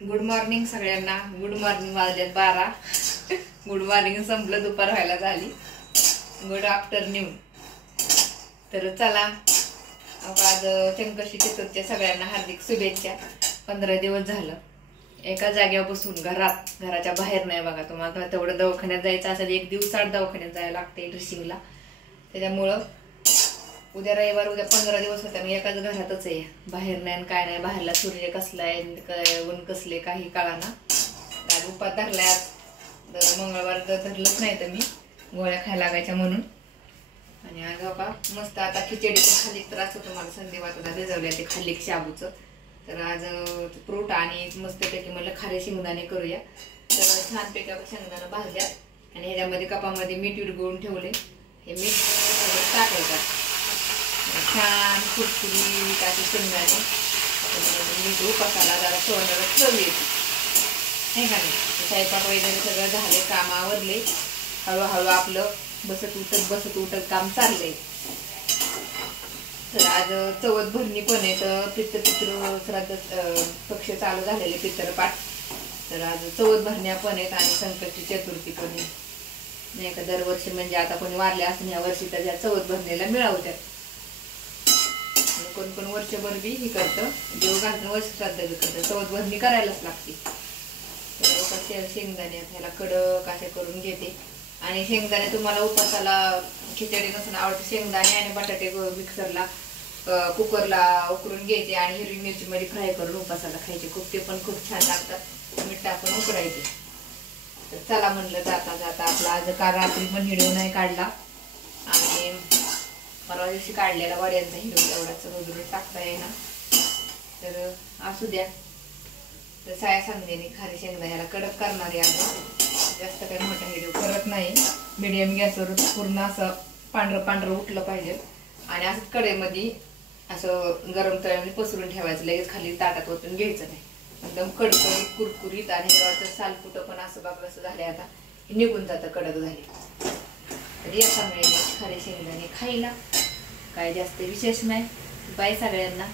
Good morning सगळ्यांना. Good morning. वाजल्यात 12. Good morning संपलं, दुपार व्हायला झाली. Good afternoon. तर चला आज संकष्टी चतुर्थीच्या सगळ्यांना हार्दिक शुभेच्छा. 15 दिवस झालं एका जागेवर बसून, घराच्या बाहेर नाही बघा. तुम्हाला तेवढं दवाखान्यात जायचं असेल, 1 दिवस आड दवाखान्यात जायला लागते ड्रेसिंगला. त्याच्यामुळं उद्या रविवार, उद्या 15 दिवस होत्या मी एकाच घरातच आहे, बाहेर नाही काय नाही. बाहेरला सूर्य कसला आहे, ऊन कसले काही कळाना. आज उपास धरलाय. आज मंगळवार धरलंच नाही तर मी गोळ्या खायला लागायच्या म्हणून. आणि आज का मस्त आता खिचडीचा खाली त्रास होतो मला, संध्याकाळला भिजवल्या ते खाल्ली शाबूचं. तर आज फ्रूट आणि मस्तपैकी म्हणलं खारे शेंगदाणे करूया. तर छानपैकी शेंगदाणे भाजल्या आणि ह्याच्यामध्ये कपामध्ये मीठ विरघळून ठेवले. हे मीठ टाकायचं छान कुरकुरीत असे शेंगदाणे. मीठ उपासाला जरा सोडणारा चव येते नाही का नाही. स्वयंपाक वगैरे सगळं झाले, काम आवरले. हळूहळू आपलं बसत उठत काम चाललंय. तर आज चवथ भरणी पण आहे. तर पितृ श्राद्ध पक्ष चालू झालेले पितरपाठ. तर आज चवथ भरण्या पण आहेत आणि संकष्टी चतुर्थी पण आहे नाही का. दरवर्षी म्हणजे आता कोणी वारले असं ह्या वर्षी तर ह्या चवथ भरणीला मिळवत्यात. कोण वर्षभर बी ही करतं, देव घालून वर्ष श्राद्ध बी करतं. चवथ भरणी करायलाच लागते. तर शेंगदाणे ह्याला कडक असे करून घेते. आणि शेंगदाणे तुम्हाला उपासाला खिचडी नसून आवडते, शेंगदाणे आणि बटाटे मिक्सरला कुकरला उकळून घ्यायचे आणि हिरवी मिरची मध्ये फ्राय करून उपासाला खायचे. ते पण खूप छान लागतात. मीठ टाकून उकडायचे. तर चला म्हणलं जाता जाता आपला आज काल रात्री पण व्हिडिओ नाही काढला आणि परवा दिवशी काढलेला वड्यांचा व्हिडिओ तेवढाच रोज टाकता येईना. तर असू द्या. तर साया सांगते खारी शेंगदाण्याला कडक करणारे आज. जास्त काही मोठा व्हिडिओ करत नाही. मीडियम गॅसवर पूर्ण असं पांढरं उठलं पाहिजे. आणि असं कढईमध्ये असं गरम तव्यामध्ये पसरून ठेवायचं, लगेच खाली ताटात ओतून घ्यायचं नाही. एकदम कडकडीत कुरकुरीत. आणि वाटतं सालकुट पण असं बाबा असं झाले आता निघून जातं, कडक झाले. तर याचा मिळेल खारी शेंगदाणे खायला. काय जास्त विशेष नाही. बाय सगळ्यांना.